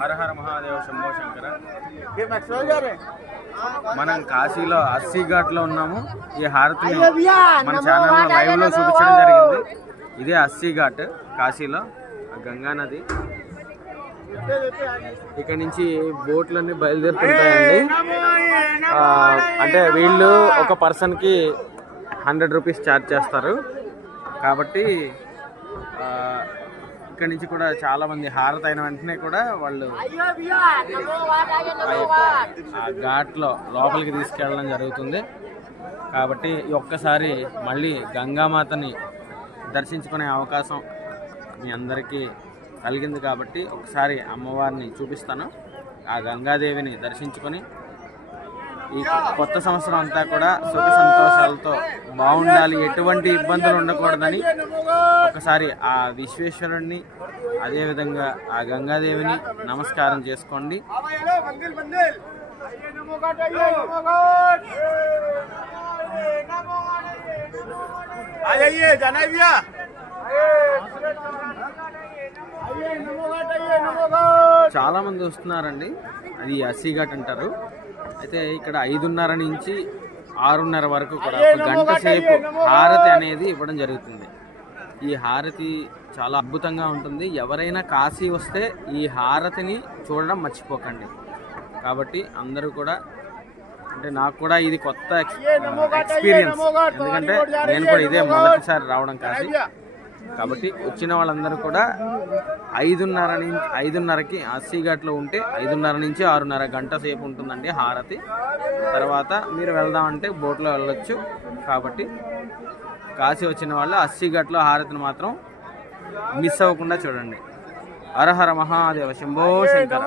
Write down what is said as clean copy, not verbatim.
హర హర మహాదేవ శంభో శంకర. మనం కాశీలో అస్సీ ఘాట్లో ఉన్నాము. ఈ హారతిని మన ఛానల్లో లైవ్లో చూపించడం జరిగింది. ఇదే అస్సీ ఘాట్ కాశీలో, గంగా నది. ఇక్కడ నుంచి బోట్లన్నీ బయలుదేరుతుంటాయండి. అంటే వీళ్ళు ఒక పర్సన్కి 100 రూపీస్ ఛార్జ్ చేస్తారు. కాబట్టి ఇక్కడ నుంచి కూడా చాలా మంది హారతి అయిన వెంటనే కూడా వాళ్ళు ఆ ఘాట్లో లోపలికి తీసుకెళ్ళడం జరుగుతుంది. కాబట్టి ఒక్కసారి మళ్ళీ గంగామాతని దర్శించుకునే అవకాశం మీ అందరికీ కలిగింది. కాబట్టి ఒకసారి అమ్మవారిని చూపిస్తాను. ఆ గంగాదేవిని దర్శించుకొని ఈ కొత్త సంవత్సరం అంతా కూడా సుఖ సంతోషాలతో బాగుండాలి, ఎటువంటి ఇబ్బందులు ఉండకూడదని ఒకసారి ఆ విశ్వేశ్వరుణ్ణి, అదేవిధంగా ఆ గంగాదేవిని నమస్కారం చేసుకోండి. చాలా మంది వస్తున్నారండి. అది అస్సీ ఘాట్ అంటారు. అయితే ఇక్కడ 5:30 నుంచి 6:30 వరకు కూడా ఒక గంట సేపు హారతి అనేది ఇవ్వడం జరుగుతుంది. ఈ హారతి చాలా అద్భుతంగా ఉంటుంది. ఎవరైనా కాశీ వస్తే ఈ హారతిని చూడడం మర్చిపోకండి. కాబట్టి అందరూ కూడా, అంటే నాకు కూడా ఇది కొత్త ఎక్స్పీరియన్స్, ఎందుకంటే నేను కూడా ఇదే మొదటిసారి రావడం కాశీ. కాబట్టి వచ్చిన వాళ్ళందరూ కూడా 5:30కి అస్సీ ఘాట్లో ఉంటే 5:30 నుంచి 6:30 గంట సేపు ఉంటుందండి హారతి. తర్వాత మీరు వెళ్దామంటే బోట్లో వెళ్ళొచ్చు. కాబట్టి కాశీ వచ్చిన వాళ్ళు అస్సీ ఘాట్లో హారతిని మాత్రం మిస్ అవ్వకుండా చూడండి. హర హర మహాదేవ శంభో శంకర.